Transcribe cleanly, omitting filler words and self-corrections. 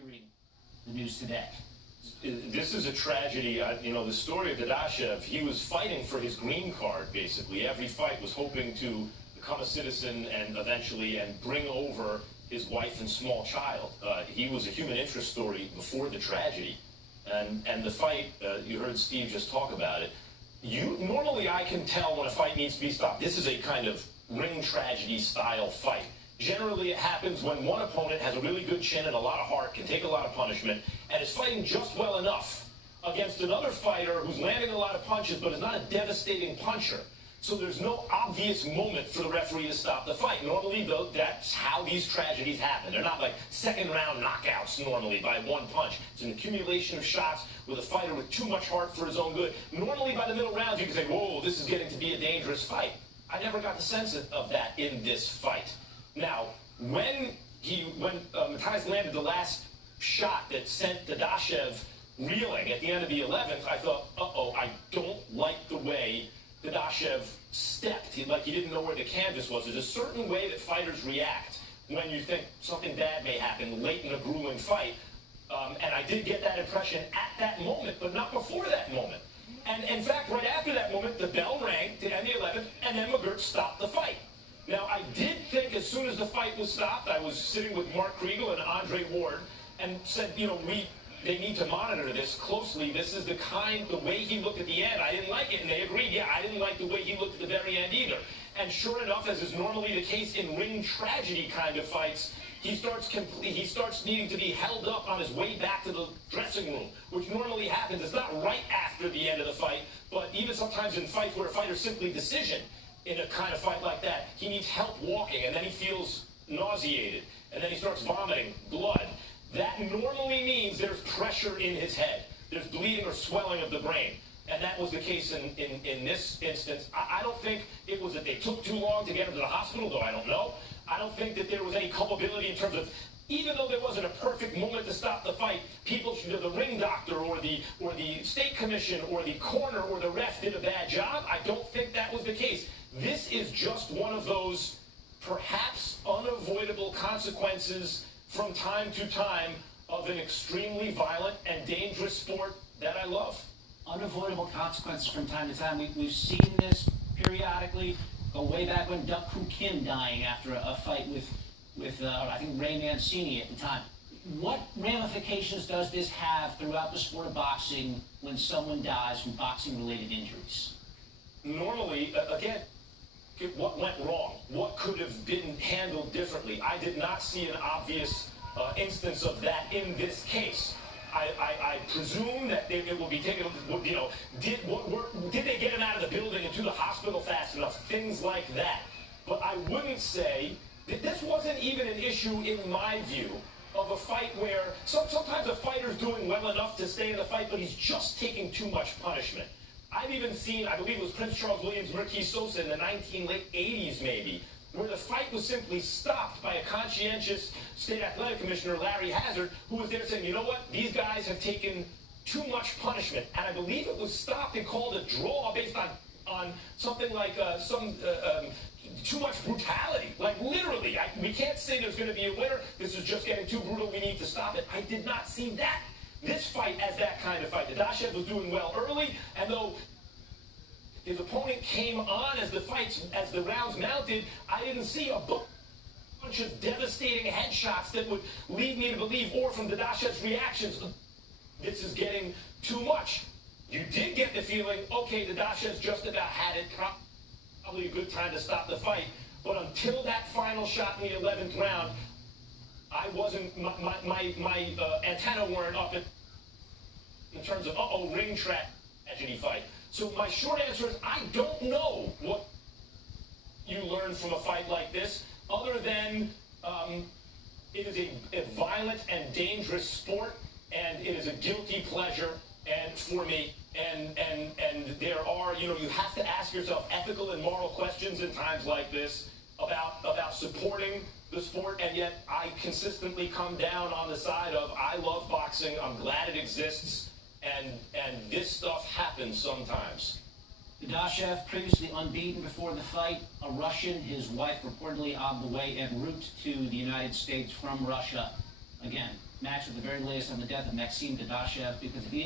you reading the news today? This is a tragedy. The story of Dadashev, he was fighting for his green card, basically. Every fight was hoping to become a citizen and eventually bring over his wife and small child. He was a human interest story before the tragedy. And the fight, you heard Steve just talk about it. Normally I can tell when a fight needs to be stopped. This is a kind of ring tragedy style fight. Generally, it happens when one opponent has a really good chin and a lot of heart, can take a lot of punishment, and is fighting just well enough against another fighter who's landing a lot of punches but is not a devastating puncher. So there's no obvious moment for the referee to stop the fight. Normally, though, that's how these tragedies happen. They're not like second-round knockouts normally by one punch. It's an accumulation of shots with a fighter with too much heart for his own good. Normally, by the middle rounds, you can say, whoa, this is getting to be a dangerous fight. I never got the sense of that in this fight. Now, when Matias landed the last shot that sent Dadashev reeling at the end of the 11th, I thought, uh-oh, I don't like the way Dadashev stepped. Like he didn't know where the canvas was. There's a certain way that fighters react when you think something bad may happen late in a grueling fight. And I did get that impression at that moment, but not before that moment. And in fact, right after that moment, the bell rang to end the 11th, and then McGirt stopped the fight. Now, I did think as soon as the fight was stopped, I was sitting with Mark Kriegel and Andre Ward and said, they need to monitor this closely. This is the way he looked at the end. I didn't like it, and they agreed, yeah, I didn't like the way he looked at the very end either. And sure enough, as is normally the case in ring tragedy kind of fights, he starts needing to be held up on his way back to the dressing room, which normally happens. It's not right after the end of the fight, but even sometimes in fights where a fighter's simply decision, in a kind of fight like that, he needs help walking, and then he feels nauseated, and then he starts vomiting blood. That normally means there's pressure in his head. There's bleeding or swelling of the brain. And that was the case in this instance. I don't think it was that they took too long to get him to the hospital, though I don't know. I don't think that there was any culpability in terms of, even though there wasn't a perfect moment to stop the fight, people should, the ring doctor or the state commission or the corner or the ref did a bad job. I don't think that was the case. This is just one of those perhaps unavoidable consequences from time to time of an extremely violent and dangerous sport that I love. Unavoidable consequences from time to time. We've seen this periodically. Go way back when Duck Koo Kim dying after a fight with I think Ray Mancini at the time. What ramifications does this have throughout the sport of boxing when someone dies from boxing-related injuries? Normally, again, what went wrong? What could have been handled differently? I did not see an obvious instance of that in this case. I presume that it will be taken, did they get him out of the building and to the hospital fast enough? Things like that. But I wouldn't say that this wasn't even an issue in my view of a fight where sometimes a fighter's doing well enough to stay in the fight, but he's just taking too much punishment. I've even seen, I believe it was Prince Charles Williams, Marquis Sosa in the late 80s maybe, where the fight was simply stopped by a conscientious state athletic commissioner, Larry Hazard, who was there saying, you know what, these guys have taken too much punishment. And I believe it was stopped and called a draw based on something like too much brutality. Like literally, we can't say there's going to be a winner. This is just getting too brutal. We need to stop it. I did not see that. This fight as that kind of fight. Dadashev was doing well early, and though his opponent came on as the rounds mounted, I didn't see a bunch of devastating headshots that would lead me to believe, or from Dadashev's reactions, this is getting too much. You did get the feeling, okay, Dadashev's just about had it, probably a good time to stop the fight, but until that final shot in the 11th round, I wasn't, my antenna weren't up in terms of, ring tragedy fight. So my short answer is I don't know what you learn from a fight like this, other than it is a violent and dangerous sport, and it is a guilty pleasure and for me. And there are, you have to ask yourself ethical and moral questions in times like this about supporting the sport, and yet I consistently come down on the side of I love boxing, I'm glad it exists, and this stuff happens sometimes. Dadashev, previously unbeaten before the fight, a Russian, his wife reportedly on the way en route to the United States from Russia. again, match with the very latest on the death of Maxim Dadashev, because if the